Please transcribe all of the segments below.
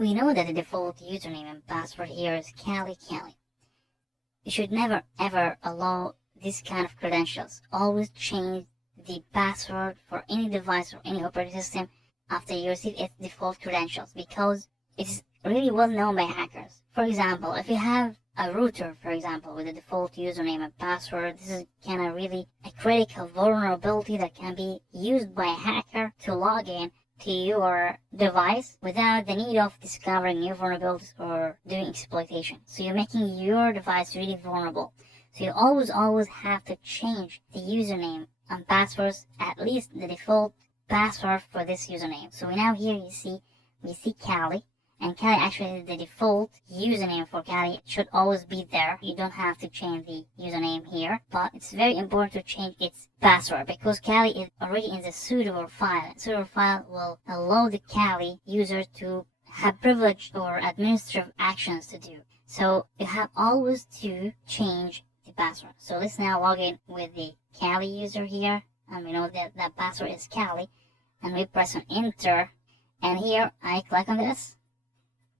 We know that the default username and password here is Kali. You should never ever allow this kind of credentials. Always change the password for any device or any operating system after you receive its default credentials, because it is really well known by hackers. For example, if you have a router, for example, with a default username and password, this is kind of really a critical vulnerability that can be used by a hacker to log in to your device without the need of discovering new vulnerabilities or doing exploitation. So you're making your device really vulnerable. So you always have to change the username and passwords, at least the default password for this username. So now here we see Kali, and Kali actually is the default username for Kali. It should always be there. You don't have to change the username here, but it's very important to change its password because Kali is already in the sudo file. Sudo file will allow the Kali user to have privileged or administrative actions to do. So you have always to change the password. So let's now log in with the Kali user here, and we know that that password is Kali, and we press on enter, and here I click on this,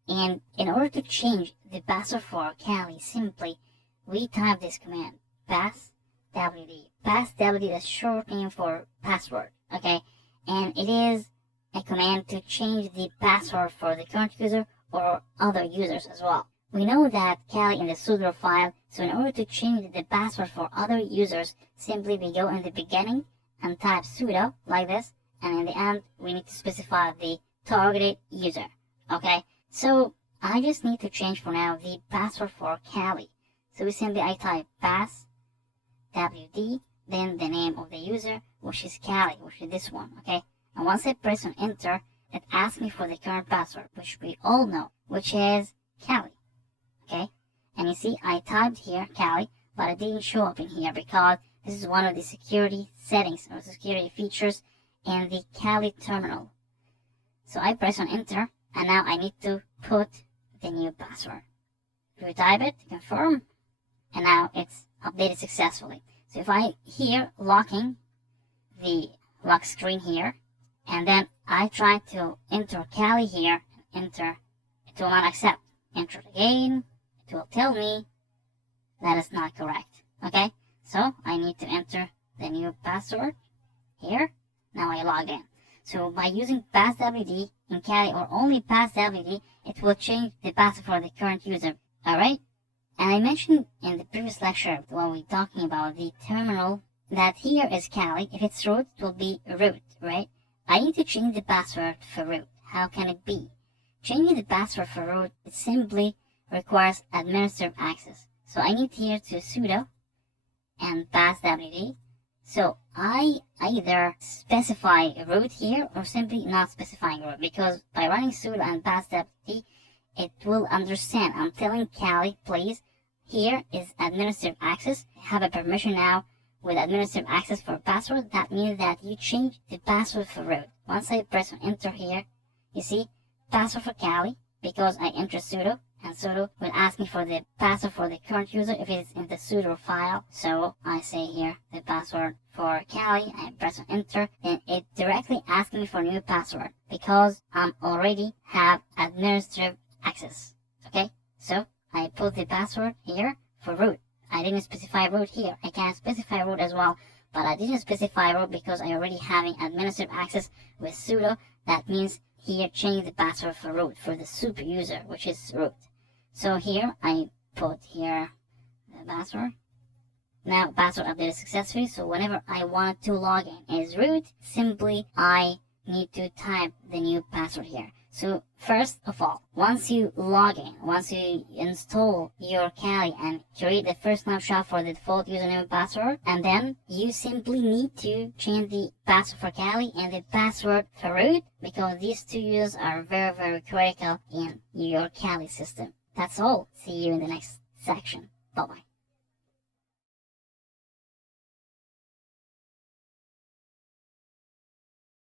and in order to change the password for Kali, simply we type this command passwd. Passwd is short name for password, okay, and it is a command to change the password for the current user or other users as well. We know that Kali in the sudo file, so in order to change the password for other users, simply we go in the beginning and type sudo like this, and in the end we need to specify the targeted user, okay? So I just need to change for now the password for Kali. So I type passwd, then the name of the user, which is Kali, which is this one, okay? And once I press on enter, it asks me for the current password, which we all know, which is Kali. Okay, and you see I typed here Kali, but it didn't show up in here because this is one of the security settings or security features in the Kali terminal. So I press on enter, and now I need to put the new password. We type it, confirm, and now it's updated successfully. So if I here locking the lock screen here, and then I try to enter Kali here, enter, it will not accept. Enter again. It will tell me that is not correct. Okay, so I need to enter the new password here. Now I log in. So by using passwd in Kali or only passwd, it will change the password for the current user. Alright? And I mentioned in the previous lecture when we were talking about the terminal that here is Kali. If it's root, it will be root, right? I need to change the password for root. How can it be? Changing the password for root, it simply requires administrative access. So I need here to sudo and passwd. So I either specify root here or simply not specifying root, because by running sudo and passwd, it will understand I'm telling Kali, please, here is administrative access. Have a permission now with administrative access for password. That means that you change the password for root. Once I press on enter here, you see password for Kali, because I enter sudo, and sudo will ask me for the password for the current user if it is in the sudo file. So I say here the password for Kali, I press on enter, then it directly asks me for new password because I'm already have administrative access. Okay, so I put the password here for root. I didn't specify root here. I can specify root as well, but I didn't specify root because I already having administrative access with sudo. That means here change the password for root for the super user, which is root. So here I put here the password. Now password updated successfully. So whenever I want to log in as root, simply I need to type the new password here. So first of all, once you log in, once you install your Kali and create the first snapshot for the default username and password, and then you simply need to change the password for Kali and the password for root, because these two users are very critical in your Kali system. That's all. See you in the next section. Bye bye.